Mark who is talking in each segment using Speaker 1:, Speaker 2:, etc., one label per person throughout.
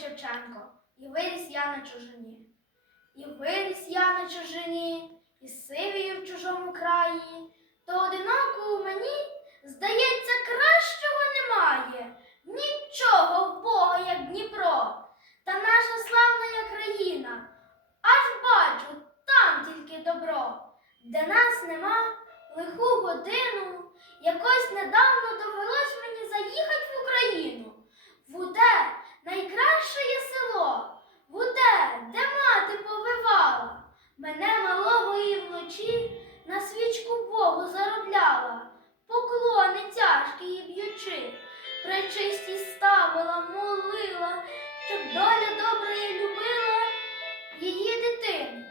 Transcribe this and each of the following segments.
Speaker 1: Шевченко, і виріс я на чужині. І виріс я на чужині, і сивію в чужому краї, то одиноко у мені, здається, кращого немає. Нічого в Бога, як Дніпро, та наша славна країна. Аж бачу, там тільки добро, де нас нема, лиху годину, якось недавно довелось мені заїхать в Україну. В уте найкраще є село, в уте, де мати повивала, мене малого і вночі на свічку Богу заробляла, поклони тяжкі їй б'ючи, пречистість ставила, молила, щоб доля добра і любила її дитину.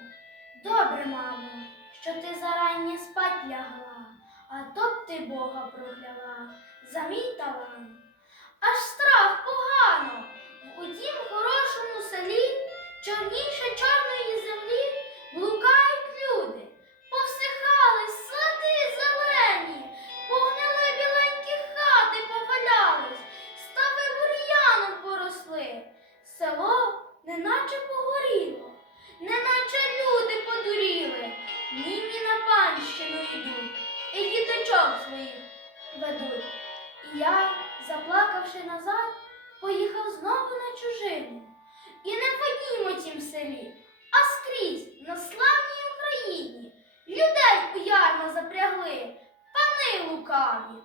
Speaker 1: Добре, мамо, що ти зарання спать лягла, а то б ти Бога прокляла за мій. Аж страх погано, в утім хорошому селі, чорніше чорної блукають люди, повсихали сади зелені, погнили біленькі хати, повалялись, стави бур'яном поросли, село неначе погоріло, неначе люди подуріли, німі на панщину йдуть, і діточок своїх ведуть. І я, заплакавши назад, поїхав знову на чужину. І не в тім селі, а скрізь на славній Україні. Людей у ярма запрягли, пани лукаві.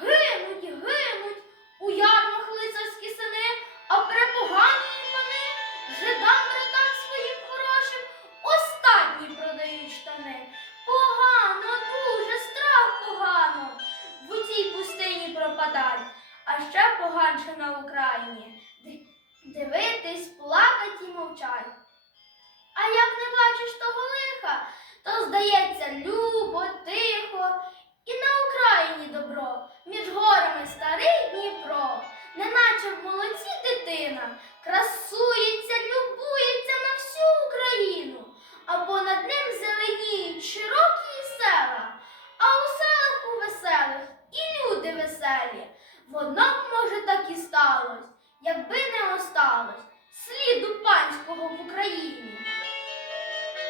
Speaker 1: Гинуть, гинуть у ярмах лицарські сини, а препогані пани жидам братам своїм хорошим останні продають штани. Погано, дуже страх погано в тій пустині пропадать, а ще поганше на Україні. Дивитись, плакать і мовчать. То здається любо, тихо, і на Україні добро, між горами старий Дніпро, неначе в молоці дитина, красується, любується на всю Україну, а понад ним зеленіють широкі села, а у селах у веселих і люди веселі. В одному, може, так і сталось, якби не осталось сліду панського в Україні.